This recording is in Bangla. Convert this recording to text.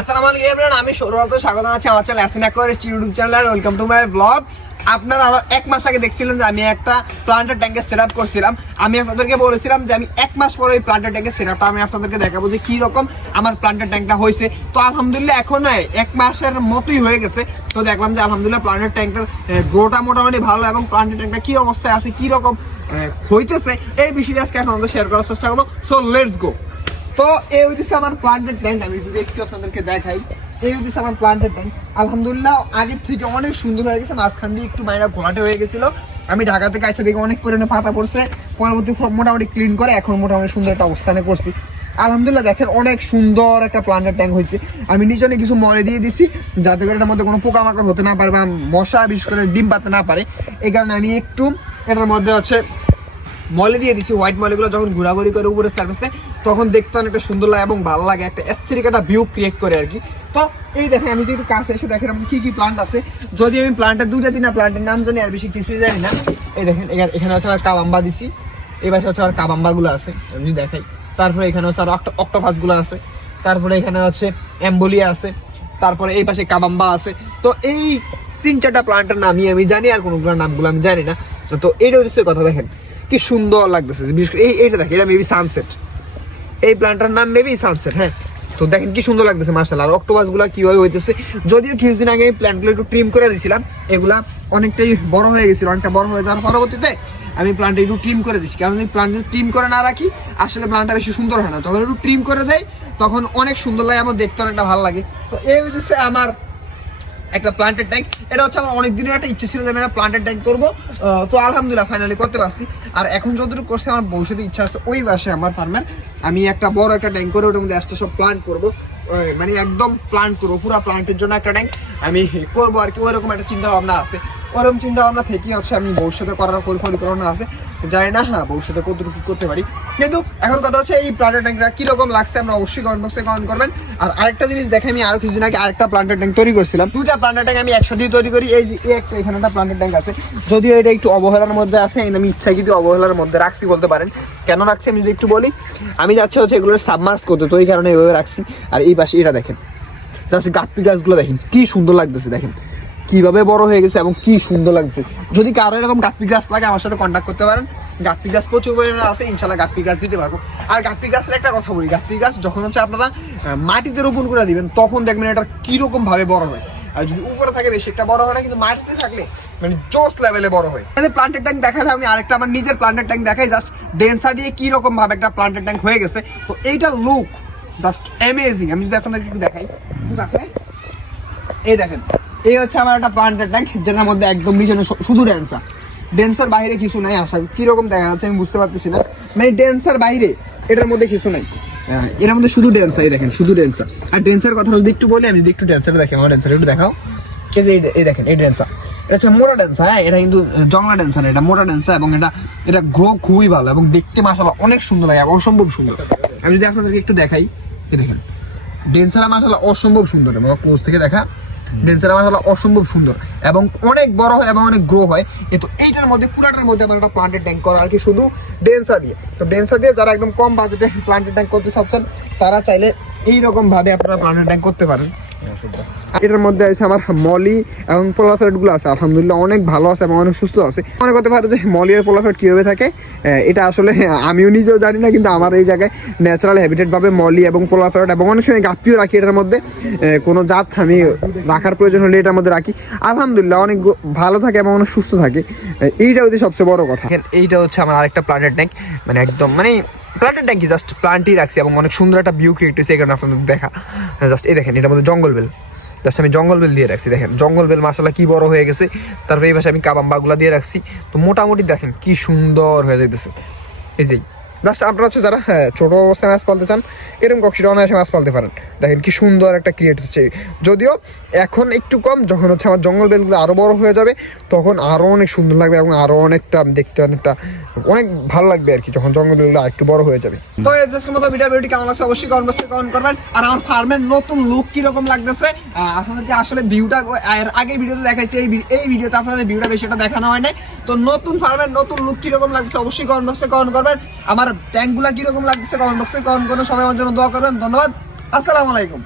আসসালামু আলাইকুম এভরিওয়ান, আমি সৌরভ স্বাগত জানাচ্ছি আমার channel async aquarist YouTube channel. Welcome to my blog. আপনারা আরো 1 মাস আগে দেখছিলেন যে আমি একটা প্লান্টের ট্যাঙ্কের সেটআপ করছিলাম। আমি আপনাদেরকে বলেছিলাম যে আমি 1 মাস পরে এই প্লান্টের ট্যাঙ্কের সেটআপটা আমি আপনাদেরকে দেখাবো যে কি রকম আমার প্লান্টের ট্যাঙ্কটা হয়েছে। তো আলহামদুলিল্লাহ এখন 1 মাসের মতোই হয়ে গেছে। তো দেখলাম যে আলহামদুলিল্লাহ প্লান্টের ট্যাঙ্কটার গ্রোটা মোটামুটি ভালো এবং প্লান্টের ট্যাঙ্কটা কি অবস্থায় আছে, কি রকম হইতেছে এই বিষয়টা আজকে আপনাদের শেয়ার করার চেষ্টা করবো। So let's go. তো এই হইতেছে আমার প্লান্টের ট্যাঙ্ক। আমি যদি একটু আপনাদেরকে দেখাই, এই হইতেছে আমার প্লান্টের ট্যাঙ্ক। আলহামদুলিল্লাহ আগের থেকে অনেক সুন্দর হয়ে গেছে। মাঝখান দিয়ে একটু বাইরে ঘোলাটে হয়ে গেছিল। আমি ঢাকা থেকে আসছে দেখে অনেক পরিমাণে পাতা পড়ছে, পরবর্তী মোটামুটি ক্লিন করে এখন মোটামুটি সুন্দর একটা অবস্থানে করছি। আলহামদুলিল্লাহ দেখেন অনেক সুন্দর একটা প্লান্টের ট্যাঙ্ক হয়েছে। আমি নিচে কিছু মরে দিয়ে দিছি যাতে করে এটার মধ্যে কোনো পোকামাকড় হতে না পারে বা মশা বিশেষ করে ডিম পাতে না পারে। এই কারণে আমি একটু এটার মধ্যে মলে দিয়ে দিছি। হোয়াইট মলেগুলো যখন ঘোরাঘুরি করে উপরে সার্ফেসে তখন দেখতে অনেকটা সুন্দর লাগে এবং ভালো লাগে, একটা এস্থেটিক একটা ভিউ ক্রিয়েট করে আর কি। তো এই দেখেন আমি যদি একটু কাছে এসে দেখেন কি কি প্লান্ট আছে। যদি আমি প্লান্টের 2-3টা প্লান্টের নাম জানি আর বেশি কিছুই জানি না। এই দেখেন এখানে হচ্ছে আমার কাবাম্বা দিছি, এই পাশে হচ্ছে আমার কাবাম্বাগুলো আছে আমি যদি দেখাই। তারপরে এখানে হচ্ছে আর অক্টোপাসগুলো আছে, তারপরে এখানে হচ্ছে অ্যাম্বোলিয়া আছে, তারপরে এই পাশে কাবাম্বা আছে। তো এই 3-4টা প্লান্টের নামই আমি জানি, আর কোনোগুলোর নামগুলো আমি জানি না। তো এইটা হচ্ছে কথা। দেখেন কি সুন্দর লাগতেছে, বিশেষ করে এইটা দেখেন, এটা মেবি সানসেট। এই প্লান্টটার নাম মেবি সানসেট। হ্যাঁ, তো দেখেন কি সুন্দর লাগতেছে মাশাআল্লাহ। আর অক্টোপাসগুলো কিভাবে হইতেছে, যদিও কিছুদিন আগে এই প্ল্যান্টগুলো একটু ট্রিম করে দিয়েছিলাম, এগুলা অনেকটাই বড় হয়ে গেছিল। অনেকটা বড় হয়ে যাওয়ার পরবর্তীতে আমি প্লান্টটা একটু ট্রিম করে দিচ্ছি, কারণ এই প্লান্ট ট্রিম করে না রাখি আসলে প্লান্টটা বেশি সুন্দর হয় না। যখন একটু ট্রিম করে দেয় তখন অনেক সুন্দর লাগে, আমার দেখতে অনেকটা ভালো লাগে। তো এই হচ্ছে আমার একটা প্লান্টের ট্যাঙ্ক। এটা হচ্ছে আমার অনেক দিনের একটা ইচ্ছে ছিল যে আমি একটা প্লান্টের ট্যাঙ্ক করবো। তো আলহামদুলিল্লাহ ফাইনালি করতে পারছি। আর এখন যতটুকু করছে আমার ভবিষ্যতে ইচ্ছা আছে ওই বাসে আমার ফার্মের আমি একটা বড় একটা ট্যাঙ্ক করে ওটার মধ্যে একটা সব প্লান্ট করবো, মানে একদম প্লান্ট করবো, পুরো প্লান্টের জন্য একটা ট্যাঙ্ক আমি করবো আর কি। ওইরকম একটা চিন্তা ভাবনা আছে। ওরকম চিন্তা ভাবনা থেকেই হচ্ছে আমি ভবিষ্যতে করার পরিকল্পনা আছে। জানি না হ্যাঁ ভবিষ্যতে কতটুকু কি করতে পারি। কিন্তু এখন কথা হচ্ছে এই প্লান্টের ট্যাঙ্কটা কিরকম লাগছে আমরা অবশ্যই কমেন্ট বক্সে কমেন্ট করবেন। আর আরেকটা জিনিস দেখে, আমি আরো কিছুদিন আগে আরেকটা প্লান্টের ট্যাঙ্ক তৈরি করছিলাম। 2টা প্লান্টের ট্যাঙ্ক আমি একসাথেই তৈরি করি। এই যে একটা এখানে একটা প্লান্টের ট্যাঙ্ক আছে, যদিও এটা একটু অবহেলার মধ্যে আছে, আমি ইচ্ছা কিন্তু অবহেলার মধ্যে রাখছি বলতে পারেন। কেন রাখছি আমি যদি একটু বলি, আমি যাচ্ছি হচ্ছে এগুলো সাবমার্স করতে, তো এই কারণে এইভাবে রাখছি। আর এই পাশে এটা দেখেন, জাস্ট গাপ্পি গাছগুলো দেখেন কি সুন্দর লাগতেছে, দেখেন কিভাবে বড় হয়ে গেছে এবং কি সুন্দর লাগছে। যদি কারো এরকম গাপ্পি গাছ লাগে আমার সাথে কন্ট্যাক্ট করতে পারেন। গাপ্পি গাছ প্রচুর পরিমাণে আছে, ইনশাল্লাহ গাপ্পি গাছ দিতে পারবো। আর গাপ্পি গাছের একটা কথা বলি, গাপ্পি গাছ যখন হচ্ছে আপনারা মাটিতে রোপণ করে দিবেন তখন দেখবেন এটা কিরকম ভাবে বড় হয়। আর যদি উপরে থাকে বেশি একটা বড় হয় না, কিন্তু মাটিতে থাকলে মানে জোস লেভেলে বড় হয়। প্লান্টের ট্যাঙ্ক দেখালে আমি আরেকটা আমার নিজের প্লান্টের ট্যাঙ্ক দেখাই, জাস্ট ডেন্সা দিয়ে কি রকম ভাবে একটা প্লান্টের ট্যাঙ্ক হয়ে গেছে। তো এইটা লুক জাস্ট অ্যামেজিং। আমি যদি আপনাদের একটু দেখাই, ঠিক আছে, এই দেখেন এই হচ্ছে আমার একটা প্লান্টের ট্যাঙ্ক, যেটার মধ্যে একদম নিচে শুধু ডেন্সার বাইরে কিছু নাই। আসা কিরকম দেখা যাচ্ছে আমি বুঝতে পারতেছি না, মানে ডেন্সার বাইরে এটার মধ্যে কিছু নাই। এর মধ্যে শুধু ডেন্সার, এই দেখেন শুধু ডেন্সার। আর ডেন্সার কথা যদি একটু বলি, আমি যদি একটু ডেন্সার দেখি, আমার ডেন্সার একটু দেখাও। এই যে এই দেখেন এই ডেন্সার, এটা হচ্ছে মোটা ডেন্সার। হ্যাঁ, এটা কিন্তু জংলা ডেন্সার, এটা মোটা ডেন্সার এবং এটা গ্রো খুবই ভালো এবং দেখতে মাশাআল্লাহ অনেক সুন্দর লাগে, অসম্ভব সুন্দর। আমি যদি আপনাদেরকে একটু দেখাই, এই দেখেন ডেন্সার মাশাআল্লাহ অসম্ভব সুন্দর, এবং ক্লোজ থেকে দেখা ডেন্সার মাশাআল্লাহ অসম্ভব সুন্দর এবং অনেক বড় হয় এবং অনেক গ্রো হয়। তো এইটার মধ্যে পুরাটার মধ্যে আমার একটা প্লান্টের ট্যাঙ্ক করা আর কি, শুধু ডেন্সার দিয়ে। তো ডেন্সার দিয়ে যারা একদম কম বাজেটে প্লান্টের ট্যাঙ্ক করতে চাচ্ছেন তারা চাইলে এইরকম ভাবে আপনারা প্লান্টের ট্যাঙ্ক করতে পারেন। এটার মধ্যে আছে আমার মলি এবং পোলাফেট গুলো আছে, আলহামদুলিল্লাহ অনেক ভালো আছে এবং অনেক সুস্থ আছে। মনে করতে পারে যে মলি আর পোলাফেট কিভাবে থাকে, এটা আসলে আমিও নিজেও জানি না, কিন্তু আমার এই জায়গায় ন্যাচারাল হ্যাবিটেট ভাবে মলি এবং পোলাফেট এবং অনেক সময় গাপ্পিও রাখি এটার মধ্যে। কোনো জাত আমি রাখার প্রয়োজন হলে এটার মধ্যে রাখি, আলহামদুলিল্লাহ অনেক ভালো থাকে এবং অনেক সুস্থ থাকে। এইটা হচ্ছে সবচেয়ে বড় কথা। এইটা হচ্ছে আমার আরেকটা প্লান্টের ট্যাঙ্ক, মানে একদম মানে প্লান্টের ট্যাঙ্কি জাস্ট প্লান্টই রাখছি এবং অনেক সুন্দর একটা ভিউ ক্রিয়েট হয়েছে। এই কারণে আপনাদের দেখা জাস্ট এই দেখেন, এটার মধ্যে জঙ্গল বেল, জাস্ট আমি জঙ্গল বেল দিয়ে রাখছি। দেখেন জঙ্গল বেল মাশাআল্লাহ কি বড় হয়ে গেছে। তারপরে এই পাশে আমি কাবাম্বাগুলা দিয়ে রাখছি। তো মোটামুটি দেখেন কি সুন্দর হয়ে যাইতেছে। এই যে জাস্ট আপনারা হচ্ছে যারা ছোটো অবস্থায় মাছ পালতে চান এরকম কক্সিটা অনায়াসে মাছ পালতে পারেন। দেখেন কি সুন্দর একটা ক্রিয়েট হচ্ছে। যদিও এখন একটু কম, যখন হচ্ছে আমার জঙ্গল বেলগুলো আরও বড় হয়ে যাবে তখন আরও অনেক সুন্দর লাগবে এবং আরও অনেকটা দেখতে অনেক ভালো লাগবে আর কি, যখন জঙ্গল বেলগুলো আরেকটু বড় হয়ে যাবে। তো আজকের মতো ভিডিওটি কেমন লাগছে অবশ্যই কমেন্ট করবেন। আর আমার ফার্মের নতুন লুক কিরকম লাগতেছে আপনাদেরকে আসলে ভিউটা আগের ভিডিওতে দেখাইছি, এই ভিডিওতে আপনাদের ভিউটা বেশি একটা দেখানো হয় না। তো নতুন ফার্মের নতুন লুক কিরকম লাগছে অবশ্যই কমেন্ট করবেন। আমার ট্যাঙ্কগুলা কিরকম লাগছে কমেন্ট বক্সে কমেন্ট করুন। সবাই আমার জন্য দোয়া করবেন। ধন্যবাদ, আসসালামু আলাইকুম।